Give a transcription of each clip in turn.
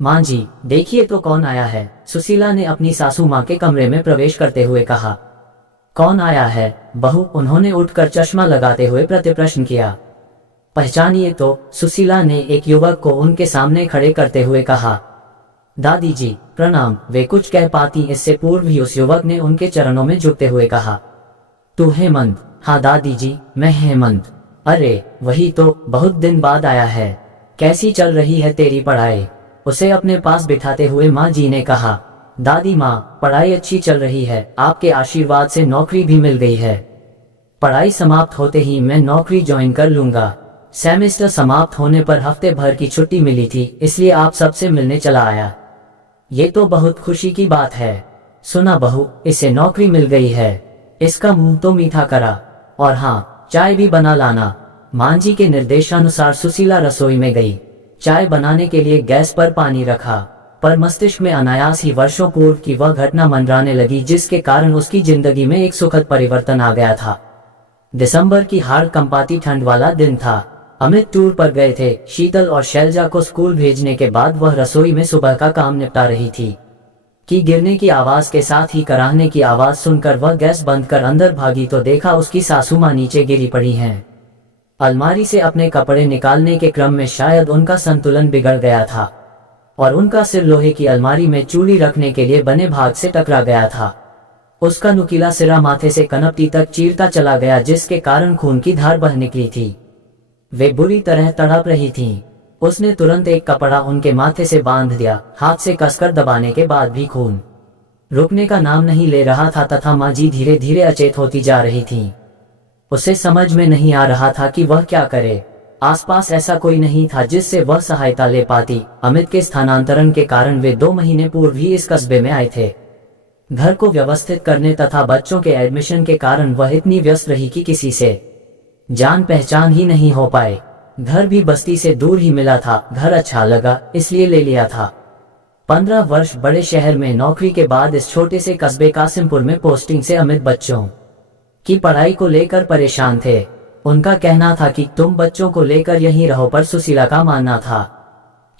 माँ जी, देखिए तो कौन आया है, सुशीला ने अपनी सासू माँ के कमरे में प्रवेश करते हुए कहा। कौन आया है बहू, उन्होंने उठकर चश्मा लगाते हुए प्रतिप्रश्न किया। पहचानिए तो, सुशीला ने एक युवक को उनके सामने खड़े करते हुए कहा। दादी जी प्रणाम, वे कुछ कह पाती इससे पूर्व ही उस युवक ने उनके चरणों में झुकते हुए कहा। तू हेमंत? हाँ दादी जी, मैं हेमंत। अरे वही तो, बहुत दिन बाद आया है। कैसी चल रही है तेरी पढ़ाई? उसे अपने पास बिठाते हुए माँ जी ने कहा। दादी माँ, पढ़ाई अच्छी चल रही है, आपके आशीर्वाद से नौकरी भी मिल गई है। पढ़ाई समाप्त होते ही मैं नौकरी ज्वाइन कर लूंगा। सेमेस्टर समाप्त होने पर हफ्ते भर की छुट्टी मिली थी, इसलिए आप सबसे मिलने चला आया। ये तो बहुत खुशी की बात है। सुना बहू, इसे नौकरी मिल गई है। इसका मुंह तो मीठा करा, और हाँ, चाय भी बना लाना। मां जी के निर्देशानुसार सुशीला रसोई में गई। चाय बनाने के लिए गैस पर पानी रखा, पर मस्तिष्क में अनायास ही वर्षों पूर्व की वह घटना मंडराने लगी जिसके कारण उसकी जिंदगी में एक सुखद परिवर्तन आ गया था। दिसंबर की हाड़ कंपाती ठंड वाला दिन था। अमित टूर पर गए थे। शीतल और शैलजा को स्कूल भेजने के बाद वह रसोई में सुबह का काम निपटा रही थी कि गिरने की आवाज के साथ ही कराहने की आवाज सुनकर वह गैस बंद कर अंदर भागी तो देखा उसकी सासू माँ नीचे गिरी पड़ी हैं। अलमारी से अपने कपड़े निकालने के क्रम में शायद उनका संतुलन बिगड़ गया था और उनका सिर लोहे की अलमारी में चूड़ी रखने के लिए बने भाग से टकरा गया था। उसका नुकीला सिरा माथे से कनपटी तक चीरता चला गया जिसके कारण खून की धार बह निकली थी। वे बुरी तरह तड़प रही थीं। उसने तुरंत एक कपड़ा उनके माथे से बांध दिया। हाथ से कसकर दबाने के बाद भी खून रुकने का नाम नहीं ले रहा था तथा माँ जी धीरे धीरे अचेत होती जा रही थीं। उसे समझ में नहीं आ रहा था कि वह क्या करे। आसपास ऐसा कोई नहीं था जिससे वह सहायता ले पाती। अमित के स्थानांतरण के कारण वे 2 महीने पूर्व ही इस कस्बे में आए थे। घर को व्यवस्थित करने तथा बच्चों के एडमिशन के कारण वह इतनी व्यस्त रही कि किसी से जान पहचान ही नहीं हो पाए। घर भी बस्ती से दूर ही मिला था। घर अच्छा लगा इसलिए ले लिया था। 15 वर्ष बड़े शहर में नौकरी के बाद इस छोटे से कस्बे कासिमपुर में पोस्टिंग से अमित बच्चों की पढ़ाई को लेकर परेशान थे। उनका कहना था कि तुम बच्चों को लेकर यहीं रहो, पर सुशीला का मानना था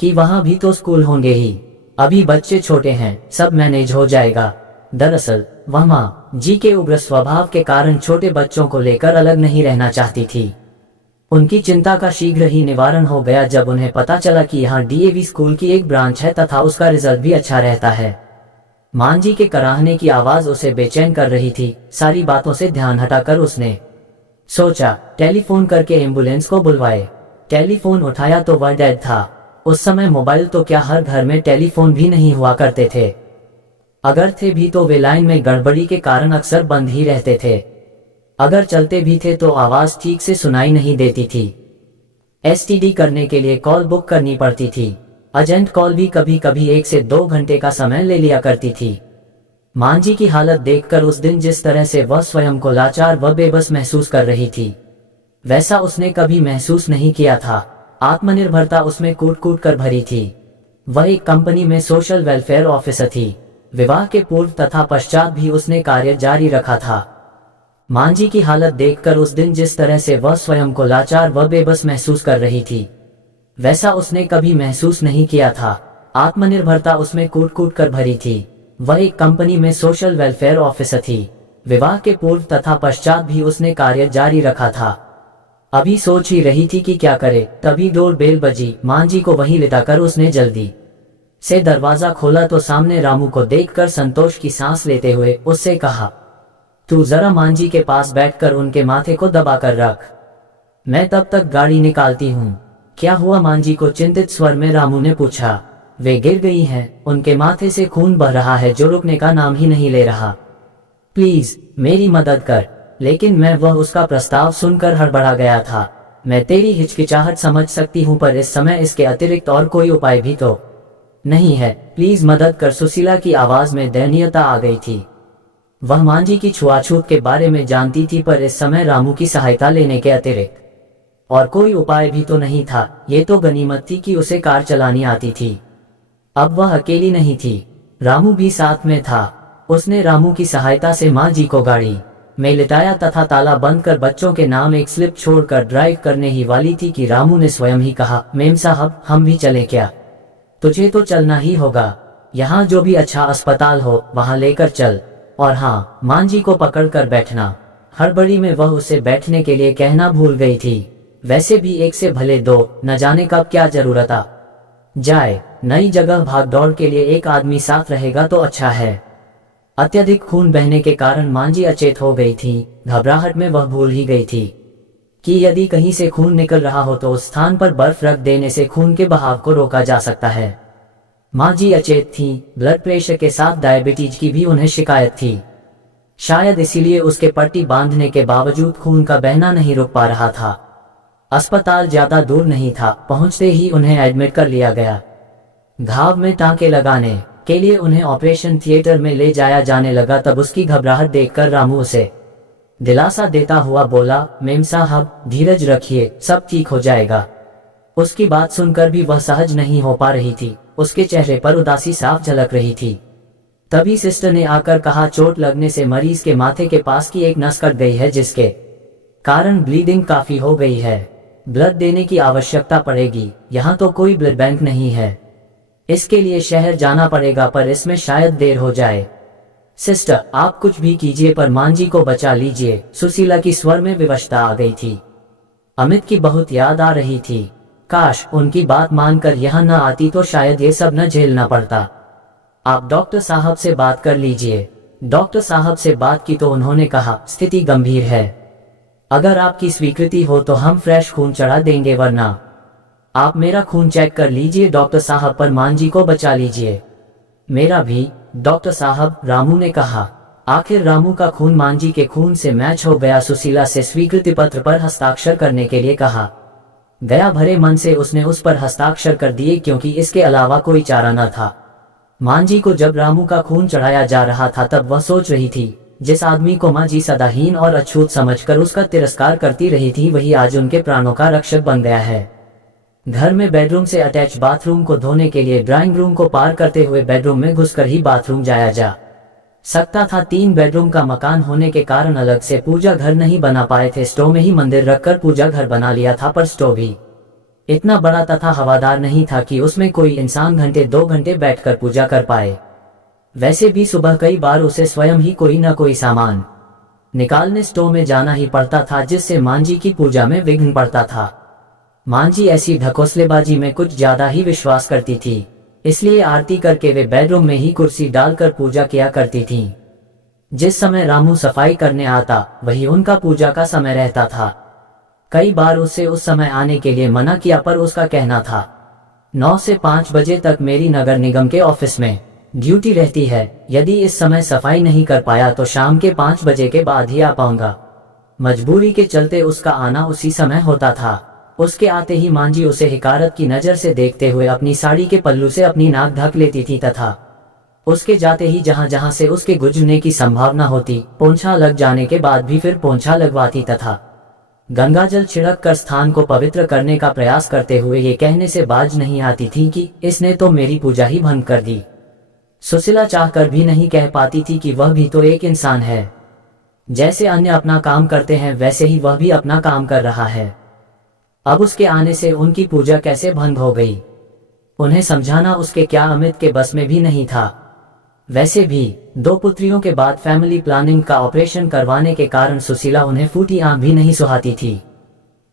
कि वहां भी तो स्कूल होंगे ही। अभी बच्चे छोटे हैं, सब मैनेज हो जाएगा। दरअसल वह माँ जी के उग्र स्वभाव के कारण छोटे बच्चों को लेकर अलग नहीं रहना चाहती थी। उनकी चिंता का शीघ्र ही निवारण हो गया जब उन्हें पता चला कि यहाँ डीएवी स्कूल की एक ब्रांच है तथा उसका रिजल्ट भी अच्छा रहता है। मां जी के कराहने की आवाज उसे बेचैन कर रही थी। सारी बातों से ध्यान हटाकर उसने सोचा टेलीफोन करके एम्बुलेंस को बुलवाए। टेलीफोन उठाया तो वह डेड था। उस समय मोबाइल तो क्या, हर घर में टेलीफोन भी नहीं हुआ करते थे। अगर थे भी तो वे लाइन में गड़बड़ी के कारण अक्सर बंद ही रहते थे। अगर चलते भी थे तो आवाज ठीक से सुनाई नहीं देती थी। एसटीडी करने के लिए कॉल बुक करनी पड़ती थी। अर्जेंट कॉल भी कभी कभी 1 से 2 घंटे का समय ले लिया करती थी। मां जी की हालत देखकर उस दिन जिस तरह से वह स्वयं को लाचार व बेबस महसूस कर रही थी, वैसा उसने कभी महसूस नहीं किया था। आत्मनिर्भरता उसमें कूट कूट कर भरी थी। वह एक कंपनी में सोशल वेलफेयर ऑफिसर थी। विवाह के पूर्व तथा पश्चात भी उसने कार्य जारी रखा था। मां जी की हालत देखकर उस दिन जिस तरह से वह स्वयं को लाचार व बेबस महसूस कर रही थी, वैसा उसने कभी महसूस नहीं किया था। आत्मनिर्भरता उसमें कूट कूट कर भरी थी। वह एक कंपनी में सोशल वेलफेयर ऑफिसर थी। विवाह के पूर्व तथा पश्चात भी उसने कार्य जारी रखा था। अभी सोच ही रही थी कि क्या करे, तभी डोरबेल बजी। मां जी को वहीं लिटाकर उसने जल्दी से दरवाजा खोला तो सामने रामू को देखकर संतोष की सांस लेते हुए उससे कहा, तू जरा मां जी के पास बैठकर उनके माथे को दबाकर रख, मैं तब तक गाड़ी निकालती हूँ। क्या हुआ मां जी को चिंतित स्वर में रामू ने पूछा। वे गिर गई हैं, उनके माथे से खून बह रहा है जो रुकने का नाम ही नहीं ले रहा। प्लीज मेरी मदद कर। लेकिन मैं वह उसका प्रस्ताव सुनकर हड़बड़ा गया था। मैं तेरी हिचकिचाहट समझ सकती हूँ, पर इस समय इसके अतिरिक्त और कोई उपाय भी तो नहीं है। प्लीज मदद कर। सुशीला की आवाज में दयनीयता आ गई थी। वह मां जी की छुआछूत के बारे में जानती थी, पर इस समय रामू की सहायता लेने के अतिरिक्त और कोई उपाय भी तो नहीं था। ये तो गनीमत थी कि उसे कार चलानी आती थी। अब वह अकेली नहीं थी, रामू भी साथ में था। उसने रामू की सहायता से मां जी को गाड़ी में लिटाया तथा ताला बंद कर बच्चों के नाम एक स्लिप छोड़कर ड्राइव करने ही वाली थी कि रामू ने स्वयं ही कहा, मेम साहब हम भी चलें क्या? तुझे तो चलना ही होगा, यहाँ जो भी अच्छा अस्पताल हो वहाँ लेकर चल। और हाँ, मांझी को पकड़ कर बैठना। हड़बड़ी में वह उसे बैठने के लिए कहना भूल गई थी। वैसे भी एक से भले दो, न जाने कब क्या जरूरत आ जाए। नई जगह भाग दौड़ के लिए एक आदमी साथ रहेगा तो अच्छा है। अत्यधिक खून बहने के कारण मांझी अचेत हो गई थी। घबराहट में वह भूल ही गई थी कि यदि कहीं से खून निकल रहा हो तो उस स्थान पर बर्फ रख देने से खून के बहाव को रोका जा सकता है। मांझी अचेत थी। ब्लड प्रेशर के साथ डायबिटीज की भी उन्हें शिकायत थी। शायद इसीलिए उसके पट्टी बांधने के बावजूद खून का बहना नहीं रुक पा रहा था। अस्पताल ज्यादा दूर नहीं था। पहुंचते ही उन्हें एडमिट कर लिया गया। घाव में टांके लगाने के लिए उन्हें ऑपरेशन थिएटर में ले जाया जाने लगा। तब उसकी घबराहट देखकर रामू उसे दिलासा देता हुआ बोला, मेम साहब धीरज रखिए, सब ठीक हो जाएगा। उसकी बात सुनकर भी वह सहज नहीं हो पा रही थी। उसके चेहरे पर उदासी साफ झलक रही थी। तभी सिस्टर ने आकर कहा, चोट लगने से मरीज के माथे के पास की एक नस कट गई है, जिसके कारण ब्लीडिंग काफी हो गई है। ब्लड देने की आवश्यकता पड़ेगी। यहाँ तो कोई ब्लड बैंक नहीं है। इसके लिए शहर जाना पड़ेगा, पर इसमें शायद देर हो जाए। सिस्टर, आप कुछ भी कीजिए पर मांझी को बचा लीजिए। सुशीला की स्वर में विवशता आ गई थी। अमित की बहुत याद आ रही थी। काश उनकी बात मानकर यहाँ न आती तो शायद ये सब न झेलना पड़ता। आप डॉक्टर साहब से बात कर लीजिए। डॉक्टर साहब से बात की तो उन्होंने कहा, स्थिति गंभीर है। अगर आपकी स्वीकृति हो तो हम फ्रेश खून चढ़ा देंगे, वरना आप मेरा खून चेक कर लीजिए डॉक्टर साहब, पर मांझी को बचा लीजिए। मेरा भी डॉक्टर साहब, रामू ने कहा। आखिर रामू का खून मांझी के खून से मैच हो गया। सुशीला से स्वीकृति पत्र पर हस्ताक्षर करने के लिए कहा गया। भरे मन से उसने उस पर हस्ताक्षर कर दिए, क्योंकि इसके अलावा कोई चारा न था। मांझी को जब रामू का खून चढ़ाया जा रहा था तब वह सोच रही थी, जिस आदमी को मांझी सदाहीन और अछूत समझकर उसका तिरस्कार करती रही थी, वही आज उनके प्राणों का रक्षक बन गया है। घर में बेडरूम से अटैच बाथरूम को धोने के लिए ड्राइंग रूम को पार करते हुए बेडरूम में घुसकर ही बाथरूम जाया जा सकता था। 3 बेडरूम का मकान होने के कारण अलग से पूजा घर नहीं बना पाए थे। स्टोव में ही मंदिर रखकर पूजा घर बना लिया था, पर स्टोव भी इतना बड़ा तथा हवादार नहीं था कि उसमें कोई इंसान घंटे 2 घंटे बैठकर पूजा कर पाए। वैसे भी सुबह कई बार उसे स्वयं ही कोई न कोई सामान निकालने स्टोव में जाना ही पड़ता था, जिससे मांझी की पूजा में विघ्न पड़ता था। मांझी ऐसी ढकोसलेबाजी में कुछ ज्यादा ही विश्वास करती थी, इसलिए आरती करके वे बेडरूम में ही कुर्सी डालकर पूजा किया करती थीं। जिस समय रामू सफाई करने आता वही उनका पूजा का समय रहता था। कई बार उससे उस समय आने के लिए मना किया, पर उसका कहना था 9 से 5 बजे तक मेरी नगर निगम के ऑफिस में ड्यूटी रहती है। यदि इस समय सफाई नहीं कर पाया तो शाम के 5 बजे के बाद ही आ पाऊंगा। मजबूरी के चलते उसका आना उसी समय होता था। उसके आते ही मांझी उसे हिकारत की नजर से देखते हुए अपनी साड़ी के पल्लू से अपनी नाक ढक लेती थी, तथा उसके जाते ही जहां जहां से उसके गुजरने की संभावना होती, पोंछा लग जाने के बाद भी फिर पोंछा लगवाती तथा गंगाजल छिड़क कर स्थान को पवित्र करने का प्रयास करते हुए ये कहने से बाज नहीं आती थी कि इसने तो मेरी पूजा ही भंग कर दी। सुशीला चाहकर भी नहीं कह पाती थी कि वह भी तो एक इंसान है। जैसे अन्य अपना काम करते हैं वैसे ही वह भी अपना काम कर रहा है। अब उसके आने से उनकी पूजा कैसे भंग हो गई, उन्हें समझाना उसके क्या अमित के बस में भी नहीं था। वैसे भी 2 पुत्रियों के बाद फैमिली प्लानिंग का ऑपरेशन करवाने के कारण सुशीला उन्हें फूटी आंख भी नहीं सुहाती थी।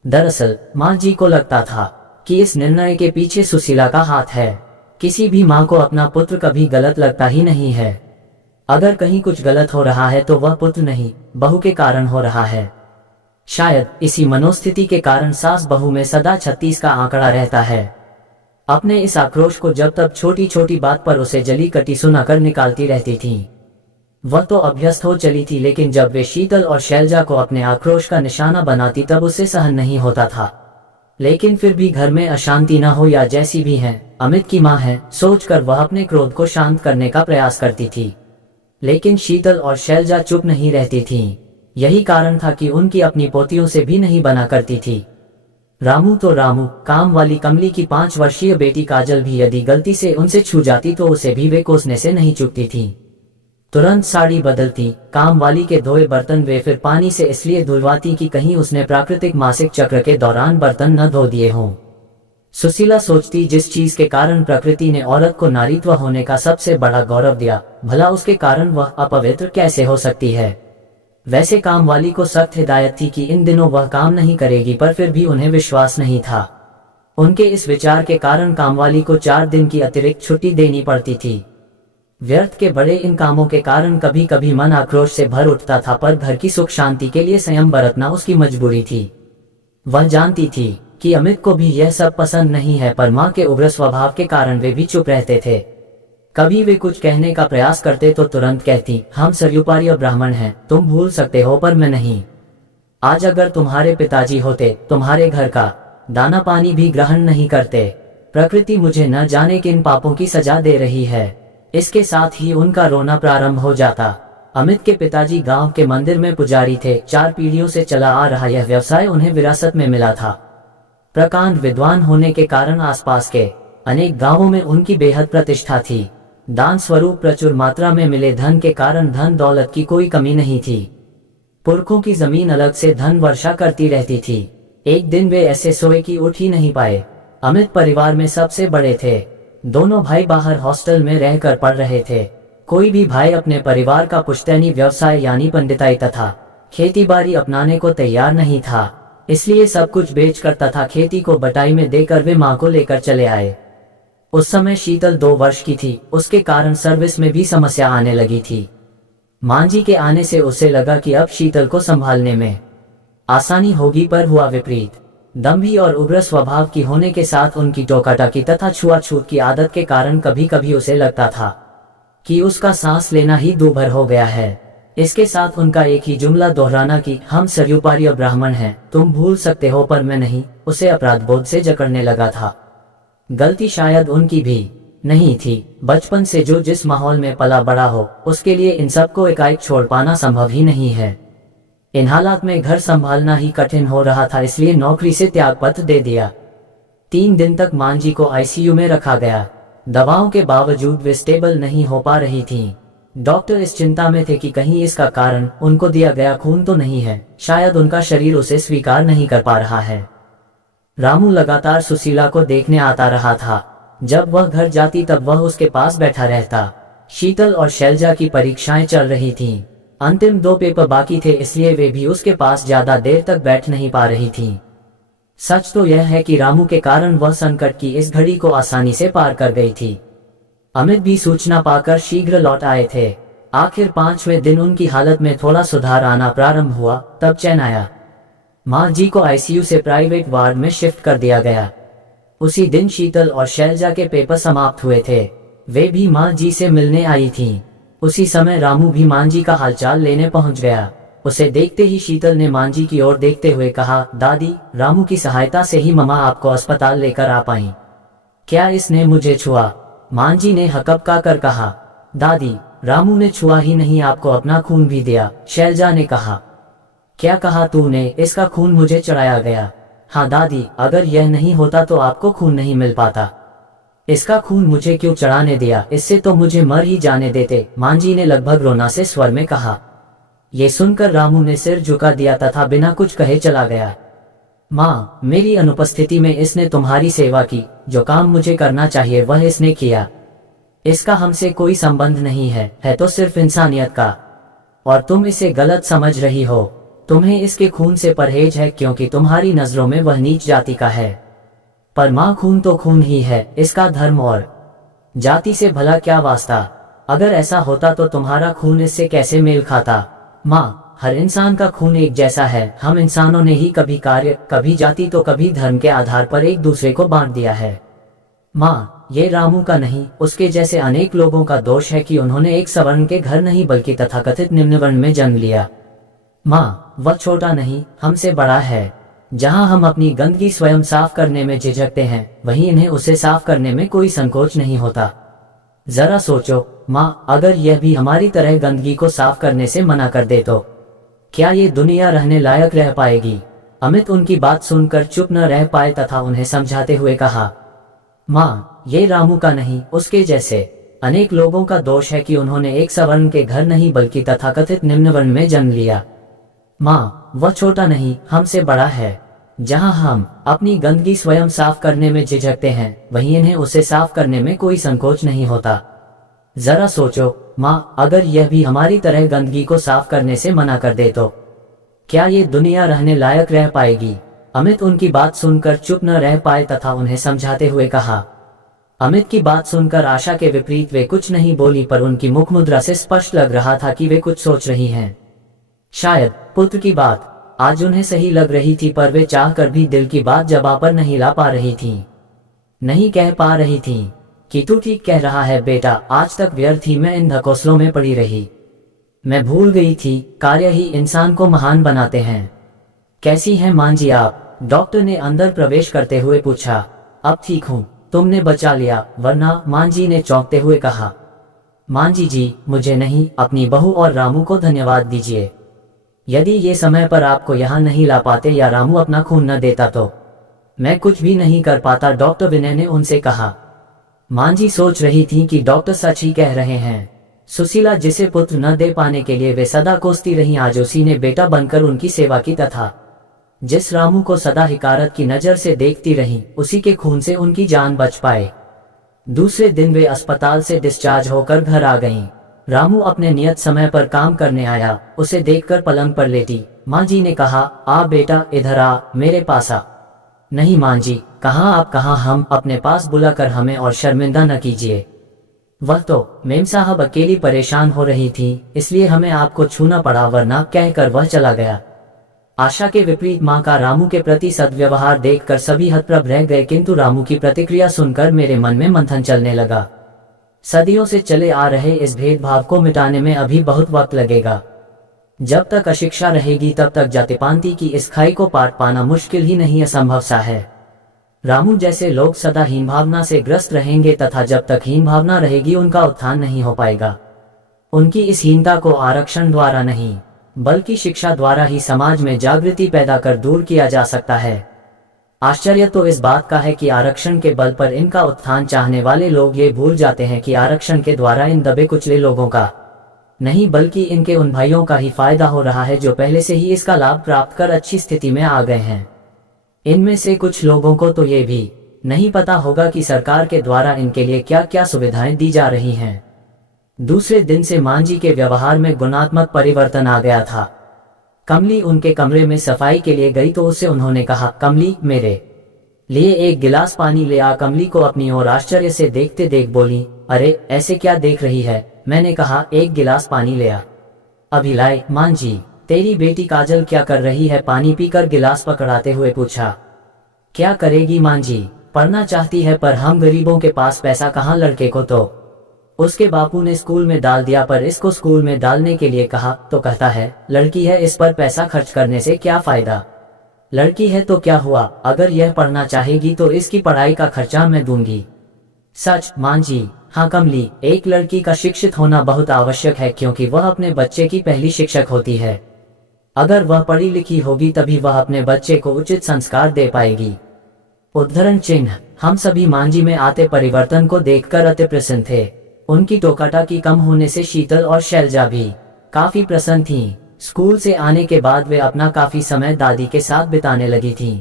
दरअसल मांझी को लगता था कि इस निर्णय के पीछे सुशीला का हाथ है। किसी भी माँ को अपना पुत्र कभी गलत लगता ही नहीं है। अगर कहीं कुछ गलत हो रहा है तो वह पुत्र नहीं, बहू के कारण हो रहा है। शायद इसी मनोस्थिति के कारण सास बहू में सदा 36 का आंकड़ा रहता है। अपने इस आक्रोश को जब तब छोटी छोटी बात पर उसे जली कटी सुनाकर निकालती रहती थीं। वह तो अभ्यस्त हो चली थी, लेकिन जब वे शीतल और शैलजा को अपने आक्रोश का निशाना बनाती तब उसे सहन नहीं होता था। लेकिन फिर भी घर में अशांति न हो या जैसी भी है, अमित की मां है सोचकर वह अपने क्रोध को शांत करने का प्रयास करती थी। लेकिन शीतल और शैलजा चुप नहीं रहती थीं। यही कारण था कि उनकी अपनी पोतियों से भी नहीं बना करती थी। रामू तो रामू, काम वाली कमली की 5 वर्षीय बेटी काजल भी यदि गलती से उनसे छू जाती तो उसे भी वे कोसने से नहीं चूकती थी। तुरंत साड़ी बदलती, काम वाली के धोए बर्तन वे फिर पानी से इसलिए धुलवाती कि कहीं उसने प्राकृतिक मासिक चक्र के दौरान बर्तन न धो दिए हों। सुशीला सोचती, जिस चीज के कारण प्रकृति ने औरत को नारीत्व होने का सबसे बड़ा गौरव दिया, भला उसके कारण वह अपवित्र कैसे हो सकती है। वैसे कामवाली को सख्त हिदायत थी कि इन दिनों वह काम नहीं करेगी, पर फिर भी उन्हें विश्वास नहीं था। उनके इस विचार के कारण कामवाली को 4 दिन की अतिरिक्त छुट्टी देनी पड़ती थी। व्यर्थ के बड़े इन कामों के कारण कभी कभी मन आक्रोश से भर उठता था, पर घर की सुख शांति के लिए संयम बरतना उसकी मजबूरी थी। वह जानती थी कि अमित को भी यह सब पसंद नहीं है, पर माँ के उग्र स्वभाव के कारण वे भी चुप रहते थे। कभी वे कुछ कहने का प्रयास करते तो तुरंत कहती, हम सरयुपार्य ब्राह्मण हैं, तुम भूल सकते हो पर मैं नहीं। आज अगर तुम्हारे पिताजी होते, तुम्हारे घर का दाना पानी भी ग्रहण नहीं करते। प्रकृति मुझे न जाने किन पापों की सजा दे रही है। इसके साथ ही उनका रोना प्रारंभ हो जाता। अमित के पिताजी गांव के मंदिर में पुजारी थे। 4 पीढ़ियों से चला आ रहा यह व्यवसाय उन्हें विरासत में मिला था। प्रकांड विद्वान होने के कारण आसपास के अनेक गांवों में उनकी बेहद प्रतिष्ठा थी। दान स्वरूप प्रचुर मात्रा में मिले धन के कारण धन दौलत की कोई कमी नहीं थी। पुरखों की जमीन अलग से धन वर्षा करती रहती थी। एक दिन वे ऐसे सोए कि उठ ही नहीं पाए। अमित परिवार में सबसे बड़े थे। दोनों भाई बाहर हॉस्टल में रहकर पढ़ रहे थे। कोई भी भाई अपने परिवार का पुश्तैनी व्यवसाय यानी पंडिताई तथा खेतीबाड़ी अपनाने को तैयार नहीं था। इसलिए सब कुछ बेचकर तथा खेती को बटाई में देकर वे मां को लेकर चले आए। उस समय शीतल 2 वर्ष की थी। उसके कारण सर्विस में भी समस्या आने लगी थी। मां जी के आने से उसे लगा कि अब शीतल को संभालने में आसानी होगी, पर हुआ विपरीत। दंभी और उग्र स्वभाव की होने के साथ उनकी टोकाटाकी तथा छुआछूत की आदत के कारण कभी कभी उसे लगता था कि उसका सांस लेना ही दूभर हो गया है। इसके साथ उनका एक ही जुमला दोहराना कि हम सरयुपार्य ब्राह्मण हैं, तुम भूल सकते हो पर मैं नहीं, उसे अपराध बोध से जकड़ने लगा था। गलती शायद उनकी भी नहीं थी। बचपन से जो जिस माहौल में पला बड़ा हो, उसके लिए इन सब को एकाएक छोड़ पाना संभव ही नहीं है। इन हालात में घर संभालना ही कठिन हो रहा था, इसलिए नौकरी से त्यागपत्र दे दिया। 3 दिन तक मां जी को आईसीयू में रखा गया। दवाओं के बावजूद वे स्टेबल नहीं हो पा रही थीं। डॉक्टर इस चिंता में थे कि कहीं इसका कारण उनको दिया गया खून तो नहीं है। शायद उनका शरीर उसे स्वीकार नहीं कर पा रहा है। रामू लगातार सुशीला को देखने आता रहा था। जब वह घर जाती तब वह उसके पास बैठा रहता। शीतल और शैलजा की परीक्षाएं चल रही थीं। अंतिम 2 पेपर बाकी थे, इसलिए वे भी उसके पास ज्यादा देर तक बैठ नहीं पा रही थीं। सच तो यह है कि रामू के कारण वह संकट की इस घड़ी को आसानी से पार कर गई थी। अमित भी सूचना पाकर शीघ्र लौट आए थे। आखिर 5वें दिन उनकी हालत में थोड़ा सुधार आना प्रारंभ हुआ, तब चैन आया। मां जी को आईसीयू से प्राइवेट वार्ड में शिफ्ट कर दिया गया। उसी दिन शीतल और शैलजा के पेपर समाप्त हुए थे। वे भी मां जी से मिलने आई थीं। उसी समय रामू भी मां जी का हालचाल लेने पहुंच गया। उसे देखते ही शीतल ने मां जी की ओर देखते हुए कहा, दादी, रामू की सहायता से ही ममा आपको अस्पताल लेकर आ पाई। क्या इसने मुझे छुआ? मां जी ने हकबका कर कहा। दादी, रामू ने छुआ ही नहीं, आपको अपना खून भी दिया। शैलजा ने कहा। क्या कहा तूने? इसका खून मुझे चढ़ाया गया। हाँ दादी, अगर यह नहीं होता तो आपको खून नहीं मिल पाता। इसका खून मुझे क्यों चढ़ाने दिया? इससे तो मुझे मर ही जाने देते, मां जी ने लगभग रोना से स्वर में कहा। ये सुनकर रामू ने सिर झुका दिया तथा बिना कुछ कहे चला गया। माँ, मेरी अनुपस्थिति में इसने तुम्हारी सेवा की। जो काम मुझे करना चाहिए वह इसने किया। इसका हमसे कोई संबंध नहीं है तो सिर्फ इंसानियत का। और तुम इसे गलत समझ रही हो। तुम्हें इसके खून से परहेज है क्योंकि तुम्हारी नजरों में वह नीच जाति का है। पर माँ, खून तो खून ही है, इसका धर्म और जाति से भला क्या वास्ता? अगर ऐसा होता तो तुम्हारा खून इससे कैसे मेल खाता? माँ, हर इंसान का खून एक जैसा है। हम इंसानों ने ही कभी कार्य, कभी जाति तो कभी धर्म के आधार पर एक दूसरे को बांट दिया है। माँ, ये रामू का नहीं, उसके जैसे अनेक लोगों का दोष है कि उन्होंने एक सवर्ण के घर नहीं बल्कि तथाकथित निम्न वर्ण में जन्म लिया। माँ, वह छोटा नहीं, हमसे बड़ा है। जहाँ हम अपनी गंदगी स्वयं साफ करने में झिझकते हैं, वहीं इन्हें उसे साफ करने में कोई संकोच नहीं होता। जरा सोचो माँ, अगर यह भी हमारी तरह गंदगी को साफ करने से मना कर दे तो क्या ये दुनिया रहने लायक रह पाएगी? अमित उनकी बात सुनकर चुप न रह पाए तथा उन्हें समझाते हुए कहा, माँ, ये रामू का नहीं, उसके जैसे अनेक लोगों का दोष है कि उन्होंने एक सवर्ण के घर नहीं बल्कि तथाकथित निम्न वर्ण में जन्म लिया। माँ, वह छोटा नहीं, हमसे बड़ा है। जहां हम अपनी गंदगी स्वयं साफ करने में झिझकते हैं, वहीं इन्हें उसे साफ करने में कोई संकोच नहीं होता। जरा सोचो माँ, अगर यह भी हमारी तरह गंदगी को साफ करने से मना कर दे तो क्या ये दुनिया रहने लायक रह पाएगी? अमित उनकी बात सुनकर चुप न रह पाए तथा उन्हें समझाते हुए कहा। अमित की बात सुनकर आशा के विपरीत वे कुछ नहीं बोली, पर उनकी मुख मुद्रा से स्पष्ट लग रहा था कि वे कुछ सोच रही हैं। शायद पुत्र की बात आज उन्हें सही लग रही थी, पर वे चाहकर भी दिल की बात जबां पर नहीं ला पा रही थीं। नहीं कह पा रही थीं कि तू ठीक कह रहा है बेटा, आज तक व्यर्थ ही मैं इन ढकोसलों में पड़ी रही। मैं भूल गई थी, कार्य ही इंसान को महान बनाते हैं। कैसी हैं मां जी आप? डॉक्टर ने अंदर प्रवेश करते हुए पूछा। अब ठीक हूँ, तुमने बचा लिया, वरना, मां जी ने चौंकते हुए कहा। मां जी, मुझे नहीं, अपनी बहू और रामू को धन्यवाद दीजिए। यदि ये समय पर आपको यहाँ नहीं ला पाते या रामू अपना खून न देता तो मैं कुछ भी नहीं कर पाता, डॉक्टर विनय ने उनसे कहा। मां जी सोच रही थी कि डॉक्टर सच ही कह रहे हैं। सुशीला जिसे पुत्र न दे पाने के लिए वे सदा कोसती रही, आज उसी ने बेटा बनकर उनकी सेवा की, तथा जिस रामू को सदा हिकारत की नजर से देखती रही, उसी के खून से उनकी जान बच पाए। दूसरे दिन वे अस्पताल से डिस्चार्ज होकर घर आ गईं। रामू अपने नियत समय पर काम करने आया, उसे देखकर पलंग पर लेटी मां जी ने कहा, आ बेटा इधर आ, मेरे पास आ। नहीं मां जी, कहाँ आप कहाँ, हम अपने पास बुलाकर हमें और शर्मिंदा न कीजिए। वह तो मेम साहब अकेली परेशान हो रही थी, इसलिए हमें आपको छूना पड़ा, वरना, कहकर वह चला गया। आशा के विपरीत मां का रामू के प्रति सद्व्यवहार देखकर सभी हतप्रभ रह गए, किंतु रामू की प्रतिक्रिया सुनकर मेरे मन में मंथन चलने लगा। सदियों से चले आ रहे इस भेदभाव को मिटाने में अभी बहुत वक्त लगेगा। जब तक अशिक्षा रहेगी तब तक जातिपांति की इस खाई को पार पाना मुश्किल ही नहीं, असंभव सा है। रामू जैसे लोग सदा हीन भावना से ग्रस्त रहेंगे, तथा जब तक हीन भावना रहेगी उनका उत्थान नहीं हो पाएगा। उनकी इस हीनता को आरक्षण द्वारा नहीं, बल्कि शिक्षा द्वारा ही समाज में जागृति पैदा कर दूर किया जा सकता है। आश्चर्य तो इस बात का है कि आरक्षण के बल पर इनका उत्थान चाहने वाले लोग ये भूल जाते हैं कि आरक्षण के द्वारा इन दबे कुचले लोगों का नहीं, बल्कि इनके उन भाइयों का ही फायदा हो रहा है जो पहले से ही इसका लाभ प्राप्त कर अच्छी स्थिति में आ गए हैं। इनमें से कुछ लोगों को तो ये भी नहीं पता होगा कि सरकार के द्वारा इनके लिए क्या क्या सुविधाएं दी जा रही हैं। दूसरे दिन से मां जी के व्यवहार में गुणात्मक परिवर्तन आ गया था। कमली उनके कमरे में सफाई के लिए गई तो उससे उन्होंने कहा, कमली मेरे लिए एक गिलास पानी ले आ। कमली को अपनी ओर आश्चर्य से देखते देख बोली, अरे ऐसे क्या देख रही है? मैंने कहा, एक गिलास पानी ले आ। अभी लाए। मां जी, तेरी बेटी काजल क्या कर रही है? पानी पीकर गिलास पकड़ाते हुए पूछा। क्या करेगी मां जी, पढ़ना चाहती है, पर हम गरीबों के पास पैसा कहाँ, लड़के को तो उसके बापू ने स्कूल में डाल दिया, पर इसको स्कूल में डालने के लिए कहा तो कहता है लड़की है, इस पर पैसा खर्च करने से क्या फायदा। लड़की है तो क्या हुआ, अगर यह पढ़ना चाहेगी तो इसकी पढ़ाई का खर्चा मैं दूंगी। सच मां जी? हाँ कमली, एक लड़की का शिक्षित होना बहुत आवश्यक है, क्योंकि वह अपने बच्चे की पहली शिक्षक होती है। अगर वह पढ़ी लिखी होगी तभी वह अपने बच्चे को उचित संस्कार दे पाएगी। उद्धरण चिन्ह। हम सभी मां जी में आते परिवर्तन को देखकर अति प्रसन्न थे। उनकी टोकाटाकी कम होने से शीतल और शैलजा भी काफी प्रसन्न थीं। स्कूल से आने के बाद वे अपना काफी समय दादी के साथ बिताने लगी थीं।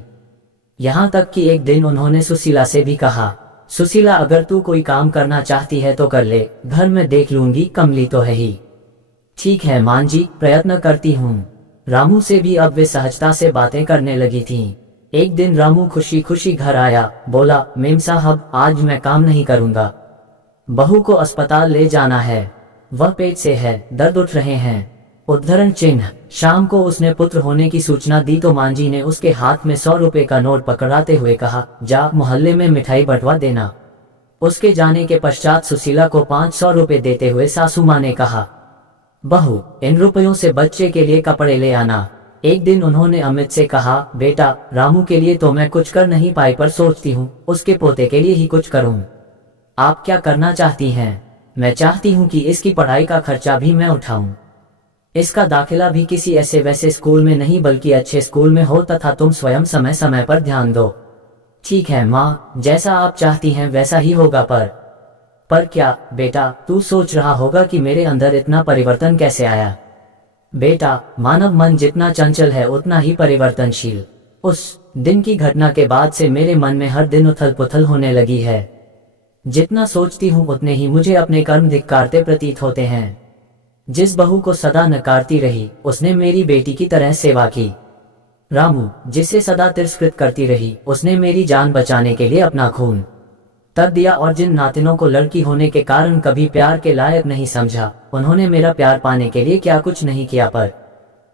यहाँ तक कि एक दिन उन्होंने सुशीला से भी कहा, सुशीला अगर तू कोई काम करना चाहती है तो कर ले, घर में देख लूंगी, कमली तो है ही। ठीक है मां जी, प्रयत्न करती हूँ। रामू से भी अब वे सहजता से बातें करने लगी थीं। एक दिन रामू खुशी खुशी घर आया, बोला, मेम साहब आज मैं काम नहीं करूंगा, बहू को अस्पताल ले जाना है, वह पेट से है, दर्द उठ रहे हैं। उद्धरण चिन्ह। शाम को उसने पुत्र होने की सूचना दी तो मां जी ने उसके हाथ में 100 रुपए का नोट पकड़ाते हुए कहा, जा मोहल्ले में मिठाई बंटवा देना। उसके जाने के पश्चात सुशीला को 500 रुपए देते हुए सासू मां ने कहा, बहू इन रुपयों से बच्चे के लिए कपड़े ले आना। एक दिन उन्होंने अमित से कहा, बेटा रामू के लिए तो मैं कुछ कर नहीं पाई, पर सोचती हूँ उसके पोते के लिए ही कुछ करूँ। आप क्या करना चाहती हैं? मैं चाहती हूँ कि इसकी पढ़ाई का खर्चा भी मैं उठाऊं। इसका दाखिला भी किसी ऐसे वैसे स्कूल में नहीं बल्कि अच्छे स्कूल में हो, तथा तुम स्वयं समय समय पर ध्यान दो। ठीक है माँ, जैसा आप चाहती हैं वैसा ही होगा। पर क्या बेटा, तू सोच रहा होगा कि मेरे अंदर इतना परिवर्तन कैसे आया। बेटा मानव मन जितना चंचल है उतना ही परिवर्तनशील। उस दिन की घटना के बाद से मेरे मन में हर दिन उथल पुथल होने लगी है। जितना सोचती हूँ उतने ही मुझे अपने कर्म धिक्कारते प्रतीत होते हैं। जिस बहू को सदा नकारती रही उसने मेरी बेटी की तरह सेवा की। रामू, जिसे सदा तिरस्कृत करती रही उसने मेरी जान बचाने के लिए अपना खून तक दिया, और जिन नातिनों को लड़की होने के कारण कभी प्यार के लायक नहीं समझा, उन्होंने मेरा प्यार पाने के लिए क्या कुछ नहीं किया, पर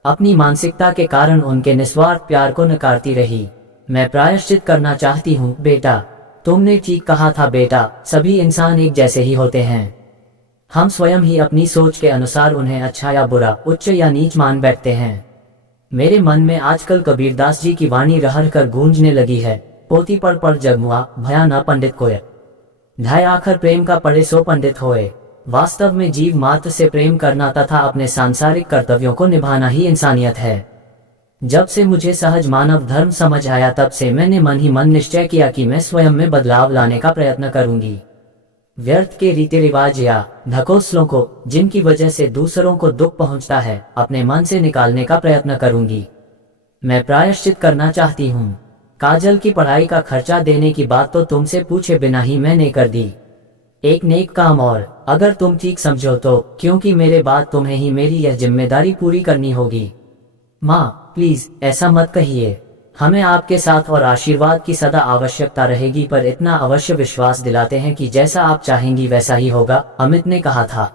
अपनी मानसिकता के कारण उनके निस्वार्थ प्यार को नकारती रही। मैं प्रायश्चित करना चाहती हूँ। बेटा, तुमने ठीक कहा था बेटा, सभी इंसान एक जैसे ही होते हैं। हम स्वयं ही अपनी सोच के अनुसार उन्हें अच्छा या बुरा, उच्च या नीच मान बैठते हैं। मेरे मन में आजकल कबीरदास जी की वाणी रहर कर गूंजने लगी है। पोती पढ़ जगमुआ, भया न पंडित कोय। ढाई आखर प्रेम का पढ़े सो पंडित होए। वास्तव में जीव मात्र से प्रेम करना तथा अपने सांसारिक कर्तव्यों को निभाना ही इंसानियत है। जब से मुझे सहज मानव धर्म समझ आया तब से मैंने मन ही मन निश्चय किया कि मैं स्वयं में बदलाव लाने का प्रयत्न करूंगी। व्यर्थ के रीति रिवाज या ढकोसलों को, जिनकी वजह से दूसरों को दुख पहुंचता है, अपने मन से निकालने का प्रयत्न करूंगी। मैं प्रायश्चित करना चाहती हूँ। काजल की पढ़ाई का खर्चा देने की बात तो तुमसे पूछे बिना ही मैंने कर दी। एक नेक काम और, अगर तुम ठीक समझो तो, क्योंकि मेरे बाद तुम्हें ही मेरी यह जिम्मेदारी पूरी करनी होगी। माँ, प्लीज ऐसा मत कहिए। हमें आपके साथ और आशीर्वाद की सदा आवश्यकता रहेगी, पर इतना अवश्य विश्वास दिलाते हैं कि जैसा आप चाहेंगी वैसा ही होगा, अमित ने कहा था।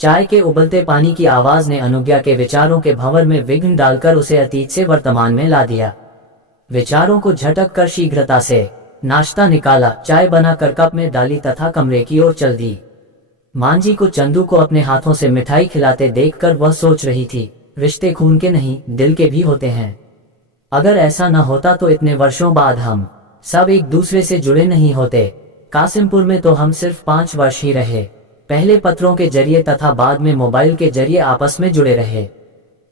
चाय के उबलते पानी की आवाज ने अनुज्ञा के विचारों के भंवर में विघ्न डालकर उसे अतीत से वर्तमान में ला दिया। विचारों को झटक कर शीघ्रता से नाश्ता निकाला, चाय बनाकर कप में डाली तथा कमरे की ओर चल दी। मांझी को चंदू को अपने हाथों से मिठाई खिलाते देखकर वह सोच रही थी, रिश्ते खून के नहीं दिल के भी होते हैं। अगर ऐसा न होता तो इतने वर्षों बाद हम सब एक दूसरे से जुड़े नहीं होते। कासिमपुर में तो हम सिर्फ 5 वर्ष ही रहे, पहले पत्रों के जरिए तथा बाद में मोबाइल के जरिए आपस में जुड़े रहे।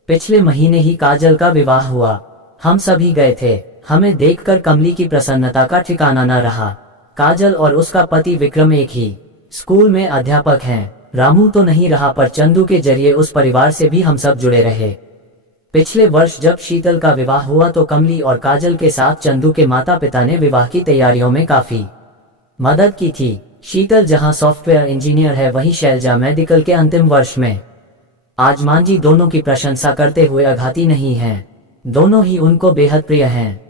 पिछले महीने ही काजल का विवाह हुआ, हम सभी गए थे। हमें देखकर कमली की प्रसन्नता का ठिकाना न रहा। काजल और उसका पति विक्रम एक ही स्कूल में अध्यापक हैं। रामू तो नहीं रहा, पर चंदू के जरिए उस परिवार से भी हम सब जुड़े रहे। पिछले वर्ष जब शीतल का विवाह हुआ तो कमली और काजल के साथ चंदू के माता पिता ने विवाह की तैयारियों में काफी मदद की थी। शीतल जहां सॉफ्टवेयर इंजीनियर है, वहीं शैलजा मेडिकल के अंतिम वर्ष में। आज मांझी दोनों की प्रशंसा करते हुए आघाती नहीं हैं, दोनों ही उनको बेहद प्रिय हैं।